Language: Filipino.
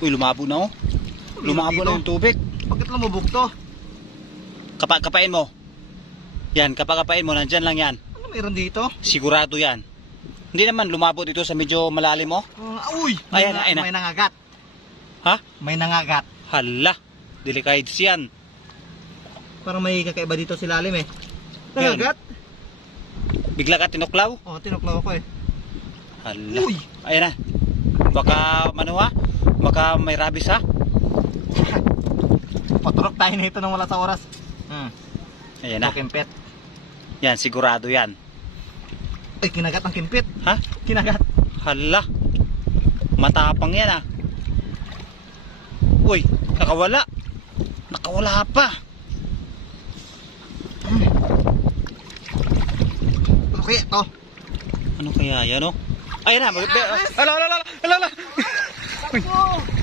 Uy, lumabo na oh. Lumabo na yung tubig. Bakit lumubog to? Kapain mo. Yan, kapain mo. Nandyan lang yan. Ano meron dito? Sigurado yan. Hindi naman lumabo dito sa medyo malalim mo. Uy! Ayan na. May nangagat. Ha? May nangagat. Hala. Delicades yan. Parang may kakaiba dito sa ilalim eh. Nangagat? Bigla ka tinuklaw? Oo, tinuklaw ako eh. Hala. Uy! Ayan na. Baka manuha? Baka may rabies ha? Paturok tayo na ito nang wala sa oras. Ayan na. Kimpit. Yan, sigurado yan. Ay, kinagat ang kimpit. Ha? Kinagat. Hala. Matapang yan ah. Uy, nakawala. Nakawala pa. Ano kaya ito? Ano kaya yan oh? Ayan na. Ala. Uy.